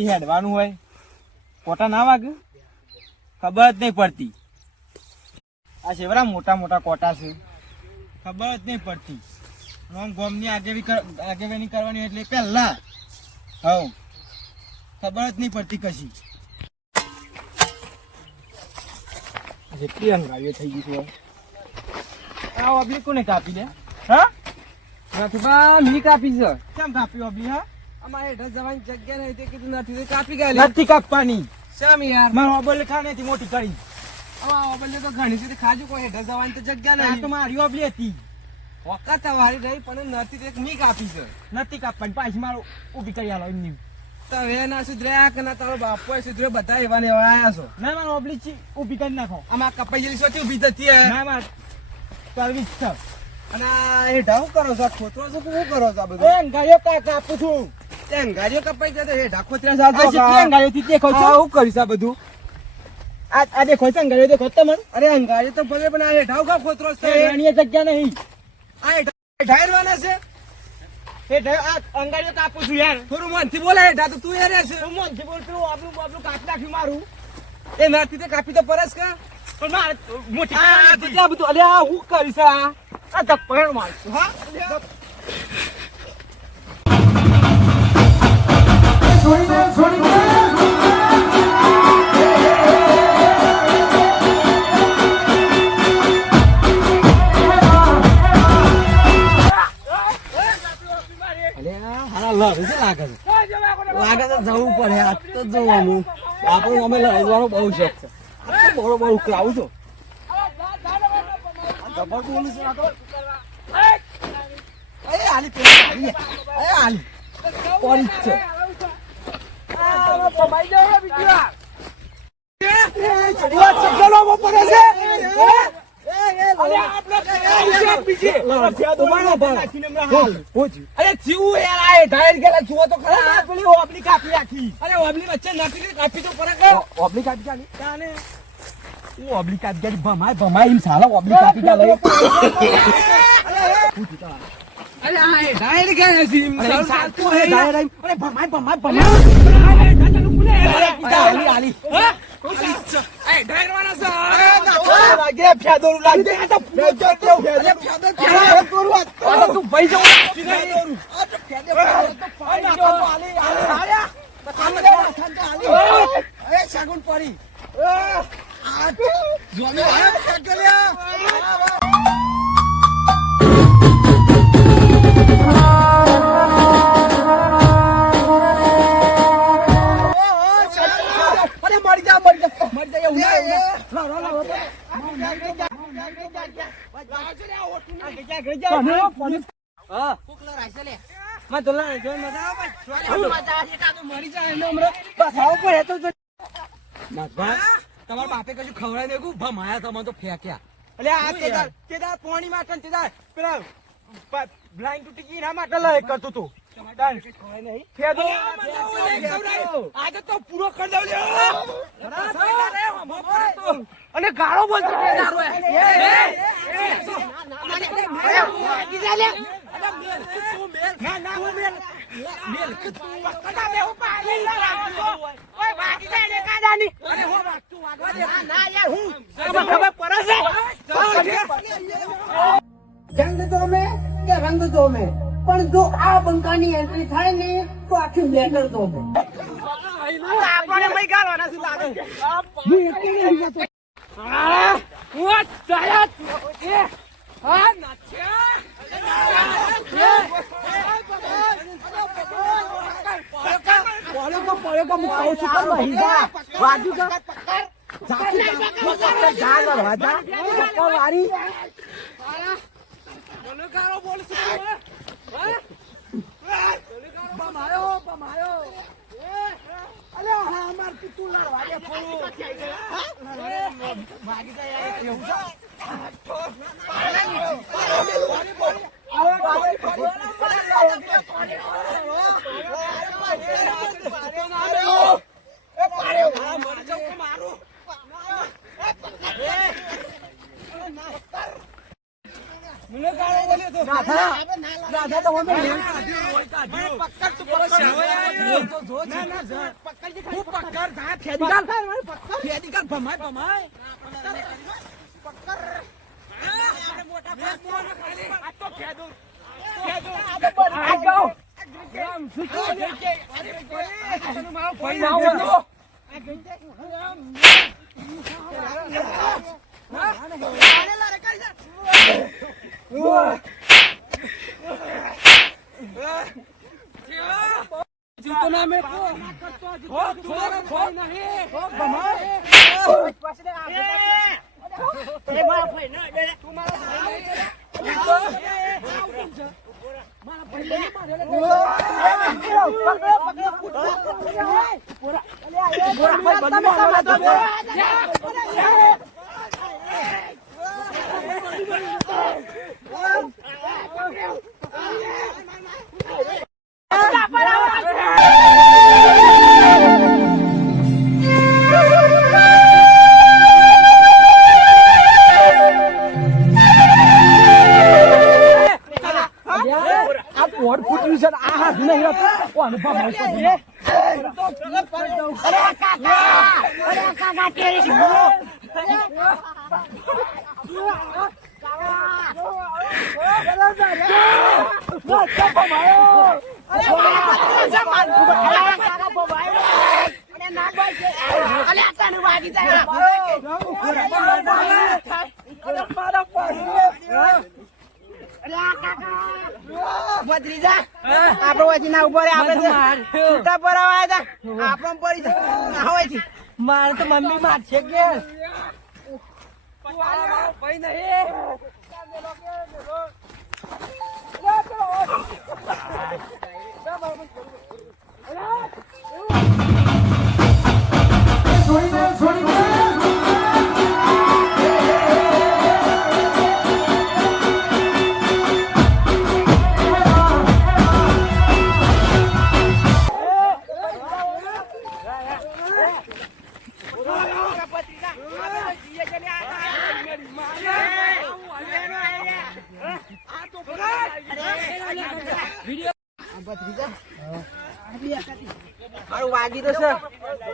શાંતિથી હેડવાનું હોય, કોટા ના વાગે ખબર જ નહીં પડતી. આ શેવરા મોટા મોટા કોટા છે, ખબર જ નહીં પડતી. આમ ગોમની આગેવાની કરવાની એટલે પહેલા હવ ખબર જ નહીં પડતી કશી. જેટલી અંગાવીઓ થઈ ગઈ છે આ ઓબલી કોને કાપી દે? હા નથી બા મી કાપી છે. કેમ કાપી ઓબલી? હા અમારે હેઠળ જવાની જગ્યા નહીં તે કીધું નથી તે કાપી ગયા. નથી કાપવાની. શેમ યાર? મારો ઓબલ ખાનેથી મોટી કરી. આ ઓબલે તો ઘણી સુધી ખાજુ કોઈ હેઠળ જવાની તો જગ્યા આ નહીં. તો મારી ઓબલી હતી. વખત તમારી રહી પણ નથી તે મી કાપી છે. નથી કાપવાની, પાછી મારું ઊભી કરી આલો એમની. તો હવે ના સુધર્યા કે ના તારો બાપો સુધર્યો, બધા એવા ને એવા આયા છો. ના મારો ઓબલી ઊભી કરી નાખો. આમાં કપાઈ જેલી સોથી ઊભી થતી હે. ના માર કરવી જ છે. અને આ હેઠા શું કરો છો? ખોતરો છો કે શું કરો છો? આ એ બધું અંગારીઓ કાપું છું. ત્યાં ગાડીઓ કપાઈ જાય તો હેઠા ખોતરા સાથે આ જેટલી અંગારીઓથી દેખો છો. શું કરીશ આ બધું? આ દેખો છે અંગારીઓ, દેખો તમને. અરે અંગાડી તો ભલે પણ આ હેઠા કા ખોતરો છે? એ રાણીએ જગ્યા નહીં. આ હેઠા હેરવાના છે. આ અંગારીઓ કાપું છું યાર. થોડું મનથી બોલે હેઠા તો તું હેરે છે. હું મનથી બોલતું આપણું કાપી નાખ્યું મારું. એ નાથી તે કાપી તો પરસ કા? પણ મારે મોટી આ નથી. આ બધું અલે આ હું કરીશ આ? આ ધપ્પડ મારશું. હા લાગે છે જવું પડે. આ તો જોવાનું આપણે અમે લડવાનો બહુ શોખ છે. આ તો બહુ ઉકળાવું છો. જબર બોલું છે આ તો. એ આલી પેલી એ આલી પડી જ છે. અરે જીવું યાર આ ઢાળ ગયેલા જુઓ તો ખરા. પેલી ઓબલી કાપી રાખી. અરે ઓબલી વચ્ચે નાખી કાપી તો પરક. ઓબલી કાપી ચાલી તાને હું ઓબલી કાપી ચાલી ભમાય એમ સાલા ઓબલી કાપી ચાલે. અરે આ ઢાળ ગયા છે. અરે સાચું હે ડાયર આઈ. અરે ભમાય આલી એ ઢાળવાના છે. લાગે ફેદોરું લાગે. આ તો તું ભાઈ જવું શાગુન પડી તમારા બાપે કશું ખવડાય નહીં. ભમાયા તમે તો ફેંક્યા. એટલે આ તેદાર પોણી માટે ને તેદાર પેલા બ્લાઇન્ડ તૂટી ગઈ એના માટે લઈ કરતું તું. આજે તો પૂરો કરી દઉં. અને ગાળો બોલતો જંગ તો અમે કે રંગ તો અમે, પણ જો આ બંકાની એન્ટ્રી થાય ને તો આખી મેટર તો અમે. આપણને ભાઈ ગાળવાના શું લાગે? મને ગાળો બોલ્યો તો રાધા તો અમે લેણ પકડ તું પકડ ના ના સર પકડ હું પકડ થા ખેદી કાલ ભમાય પકડ આપણે મોટા ખાલી આ તો ખેદો આ જાઓ રામ સુચો કે અરે મારો ભાઈ આવો તો આ ગંજે જીતો ના મે કો હો તુમારા કોઈ નહીં હો ભમાય પાછે એ મારા ભાઈ ન ડરે તુમારા ભાઈ જીતો મારા ભાઈ મારે મારે તો મમ્મી માર છે કે ભાઈ નહીં વાગી તો સર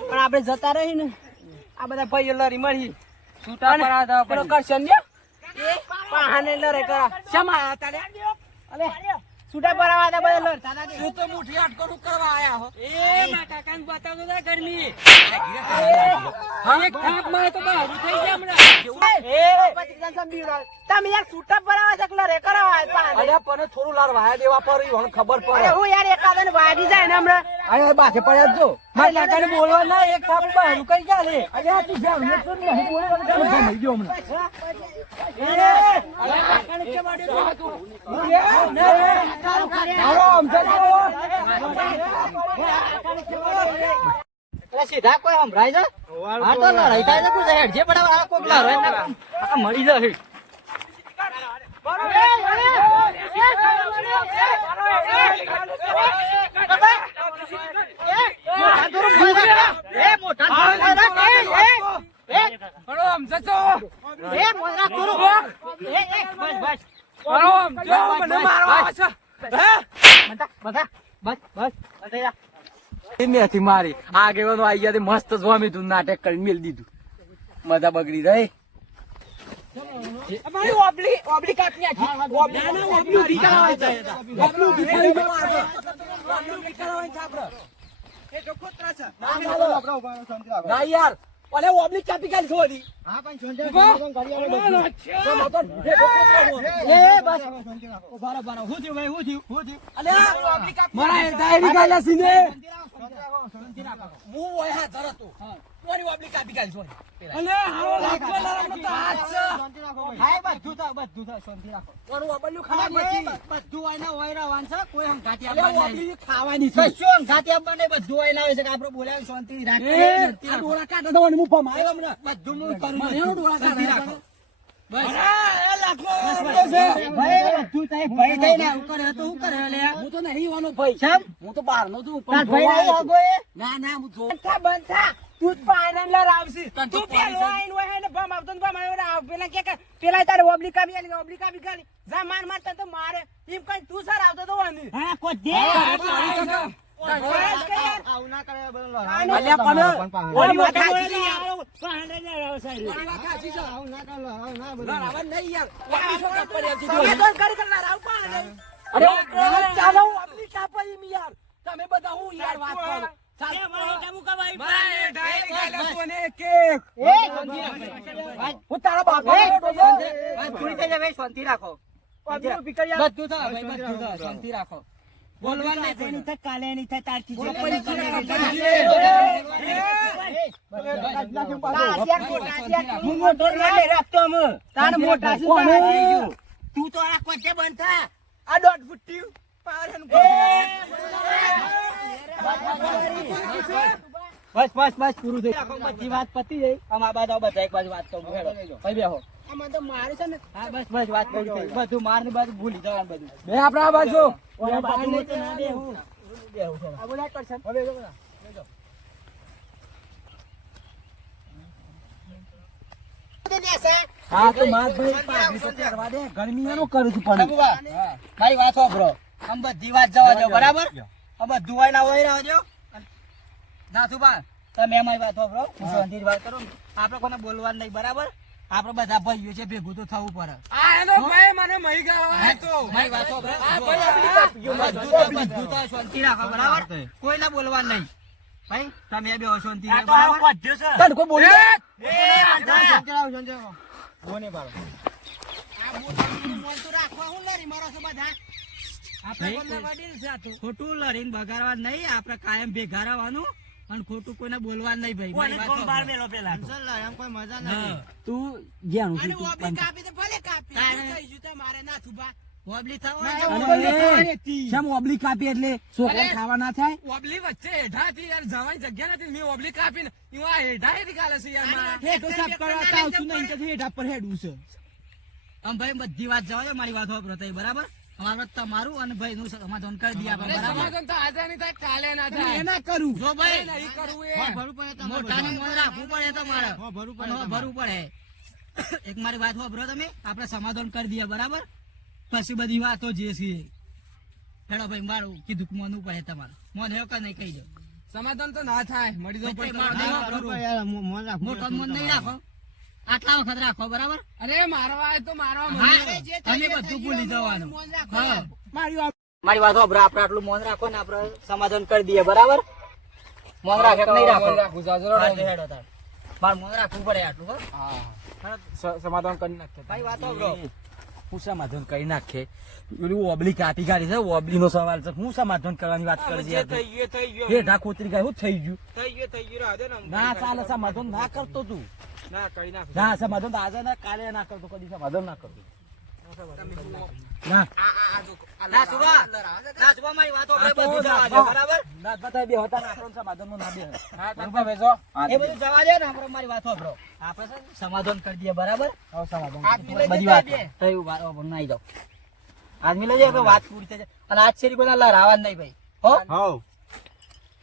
પણ આપણે જતા રહી ને આ બધા ભાઈઓ લડી મળી છૂટા પડા પેલો કરશન ને એ પાહાને લડે કરા શેમાં આયા તારે અલે છૂટા પડાવા હતા બધા લડતા હતા શું તો મુઠી અટકોનું કરવા આયા હો એ મા કાકાને બતાવતો તા ગરમી એક થાપ મારે તો બહાર થઈ ગયા હમણાં એ પતિદાન સંભીરાલ તમે યાર છૂટા પડાવા છે લડે કરાવા પાહાને અરે પણ થોડું લાર વાયા દેવા પર ઈ ખબર પડે હું યાર એકાદને વાગી જાય ને હમણાં અરે બાથે પડ્યા જો મારે કાકાને બોલવા ના એક થાપ બહાર કઈ ગયા લે અરે તું જાવ ને તો નહીં બોલવાનું તો ભમાઈ ગયો હમણાં અરે કાકાને કે માડ્યો તો સીધા કોઈ સંભળાય છે હા તો લડાઈ થાય છે કોઈ હેડ જે પડાવા કોક લડાય ના મળી જાય મેથી મારી આગેવાનો આવી ગયા મસ્ત સ્વામી તું નાટક કરીને મેલ દીધું મજા બગડી રહી યાર ઓલે ઓબલી કાપી કાઢી છોડી હા પણ એ બસ ઉભારો બારો હું થયું ભાઈ હું થયું અલે ઓબલી કાપી મારા ડાયરી ગાલા સીને હું ઓય હા ધરતો કોની ઓબલી કાપી કાઢી છોડી અલે હાવો લાખો લારા તો હાથ છે શાંતિ રાખો ભાઈ હાય બધું થાય શાંતિ રાખો કોનું ઓબલ્યું ખાવાની બધું આના ઓયરા વાંચા કોઈ હમ ઘાટી આપવાની અલે ઓબલી ખાવાની છે શું ઘાટી આપવાની બધું આના આવે છે કે આપણે બોલાવ શાંતિ રાખો આ ડોળા કાઢો તો હું ફમાય હમણાં બધું હું કરું મને ડોળા કાઢી રાખો બસ આ લાખો ભાઈ બધું થાય ભાઈ થઈને હું કરે તો હું કરે લે હું તો નહીં વાનો ભાઈ છે હું તો બહાર નો છું પણ ભાઈ ના હું જો બંધ થા તું જ પાણી લાવશી તને તો તું પાણી પેલો છે. આઈને હોય ને બમ આવતો ને બમ આવ્યો પેલા કે પેલા તારે ઓબ્લિકા બી ગાલી જા માર મારતા તો મારે એમ કઈ તું સર આવતો તો વાની હા કોઈ દે આવું ના કરે અલ્યા પણ ઓલી વાત સાચી છે યાર. ઓલી વાત સાચી છે. આવું ના કરે આવું ના બધું લડાવવા નહીં યાર. ઓલી શું કપડ એમ કીધું? સમાધાન કરી કર લાવ પાણી અરે ચાલો ઓલી કાપા એમ યાર. તમે બધા હું યાર વાત કરો. ચાલ. મારે ડાયરી ગાયલા છું અને એક એક. હું તારા બાપા પૂરી થઈ જાય શાંતિ રાખો બધું થાય ભાઈ, બધું થાય. શાંતિ રાખો. બોલવાનું નહીં કોઈને. કાલે નહીં થાય તારથી બોલો, જે પછી કરી ચીડા કરે. કાપા. હું મોટો ના રાખતો અમે તાર મોટા છે કોને? તારા થઈ ગયું. તું તો આ કોચે બંધ થા આ દોઢ ફૂટ્યું પારણ બસ પૂરું થઈ ગયું. બધી વાત પતી ગઈ. આમ આ બાજુ આવો, બધા એક બાજુ વાત કરું. હેડો. ભાઈ બેહો. આમાં તો મારે છે ને હા બસ વાત પૂરી થઈ ગઈ. બધું માર ને બધું ભૂલી જવાનું બધું. બે આપણે આ બાજુ. ઓલા બાજુ નહીં તો ના બેહું. આ બોલા કરશે હા તો માર ભાઈ પાઘડી તો પહેરવા દે. ગરમી એનું કરું છું પણ. હા. મારી વાત સાંભળો. આમ બધી વાત જવા દો બરાબર. આ બધું હોય ના હોય રહેવા દો. નાથુબા તમે અમારી વાત સાંભળો. હું શાંતિથી વાત કરું. આપણે કોને બોલવાનું નહીં બરાબર. આપણે બધા ભાઈઓ છે, ભેગું તો થવું પડે. મારી વાત સાંભળો. બધું તો શાંતિ રાખો બરાબર. કોઈ ના બોલવાનું નહીં. ભાઈ તમે બે શાંતિ આ તો બરાબર. આ કોચ્યો છે. તડકો બોલી દે. કોને પાડો ખોટું લડીને બગાડવા નહીં. આપણે કાયમ ભેગા રહેવાનું અને ખોટું કોઈને બોલવાનું નહીં ભાઈ. કોને મારી વાત કોણ બાર સાંભળો. મેલો પેલા તો. એમ કોઈ મજા હા. નથી તું જ્યાં અને ઓબલી કાપી તો ભલે કાપી તારે- હું કહીશું તો મારે ના થુબા ઓબલી ના, થવા ઓબલી થવાની હતી. શેમ ઓબલી કાપી એટલે છોકરા ખાવા ના થાય? ઓબલી વચ્ચે હેઠાથી યાર જવાની જગ્યા નથી મેં ઓબલી કાપીને એમાં હેઠાથી ગાલે છે યાર મારા. હેઠો સાફ કરવા તો આવતું નહીં કે હેઠા પર હેડવું છે. આમ ભાઈ બધી વાત જવા દો. મારી વાત વાપરો તઈ બરાબર. અમારે તમારું અને ભાઈ નું સમાધાન કરી દઈએ આપણે અરે બરાબર. સમાધાન તો આજે નહીં થાય કાલે ના એ થાય ના કરું. જો ભાઈ નહીં કરવું એ. ભરવું પડે તમારે. મોટાને મોન રાખવું પડે તમારે. ભરવું પડે અને તમારે. ભરવું પડે. એક મારી વાત વાપરો તમે. આપણે સમાધાન કરી દઈએ બરાબર. પછી બધી વાતો જે છે હેડો ભાઈ. મારું કીધું કે મોન પડે તમારે. મોન હેવ કે નહીં કહી દો. સમાધાન તો ના થાય મળી જવું ભાઈ, પડે મારે સમાધાન. ભરવું પડે યાર, મોન રાખવું મોટો પડે. મોન નહીં રાખો. આટલા વખત રાખો બરાબર. અરે મારવા આવે તો મારવા હા, મળે. તમે બધું ભૂલી જવાનું. મોન રાખો હા. યાર. મારી વાત સાંભળો. આપણે આટલું મૌન રાખો ને આપણે સમાધાન કરી દઈએ બરાબર. મૌન રાખે કે નહીં રાખો? મૌન રાખવું, જાજો રડો. હા, તો હેડો તાર. મારે મૌન રાખવું પડે આટલું હો. સમાધાન કરી નાખે ભાઈ વાત સાંભળો. હું સમાધાન કરી નાખે પેલું ઓબલી કાપી કાઢી છે ઓબલી નો સવાલ છે. હું સમાધાન કરવાની વાત કરી જે થઈ ગયું થઈ ગયું હેઠા કોતરી ગાય હું થઈ ગયું થઈ ગયું રાહ દે ને આમ. ના ચાલે સમાધાન ના કરતો તું. ના કરી નાખ ના સમાધાન તો આજે ના કાલે ના કરતો કદી સમાધાન ના કરતો ના ના સુભા. ના સુભા, મારી વાત સાંભળો. આ તો બધું જવા દો ના. બરાબર. ના બધા બે હતા ને આપણને સમાધાન ના બે એ બધું જવા દો ને. આપણે મારી વાત સાંભળો. આપણે છે ને સમાધાન કરી દઈએ બરાબર. આદમી લઈ બધી જતા વાત બે. થયું નાઈ જાઓ. આદમી લઈ જાય વાત પૂરી થઈ જાય. અને આજ શેરી કોઈના લડાવવા નહીં ભાઈ. હો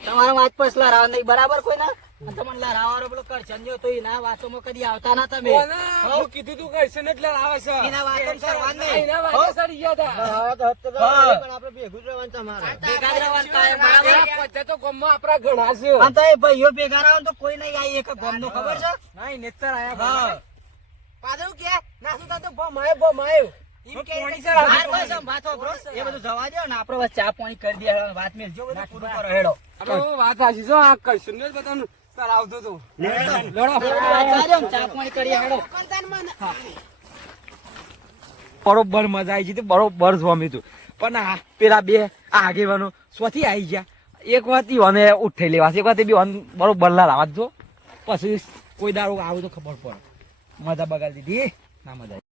તમારા આજ પછી લડાવવા નહીં બરાબર કોઈના. અને તમને લડાવવાનો પેલો કરશન જો તો એના વાતોમાં કદી આવતા ના તમે. હો? હું કીધું તું કરશે એટલે આવે છે એના વાતોમાં સરવાનું નહીં. એના હો? વાતે સડી ગયા હતા. હા. પણ આપણે ભેગું જ રહેવાનું તમારે ભેગા જ રહેવાનું કાયમ બરાબર. આ પોતે તો ગામમાં આપણા ઘણા છે. અને તો એ ભાઈઓ ભેગા રહો ને તો કોઈ નહીં આ એક ગામનો ખબર છે. નહીં નેતર આયા હા. પાછું કે નાસુ તો ભમાયો એમ કે હાર બસ આમ વાત વાપરો. એ બધું જવા દો ને આપણે બસ ચા પાણી કરી દઈએ. હવે વાત મેલજો બધું પૂરું કરો હેડો. હવે વાત સાચી છે આ કરશું ને જ બધાનું સરાવતો હતો. ચા પાણી કરીએ હેડો. બરોબર મજા આવી છે બરોબર સ્વામી તું પણ આ પેલા બે આગેવાનો સ્વથી આવી ગયા. એક વાત ઈઓને ઉઠાઈ લેવા એક વાત બી બરોબર લાવવા જો પછી કોઈ દારૂ આવું તો ખબર પડે. મજા બગાડી દીધી ના મજા આવી.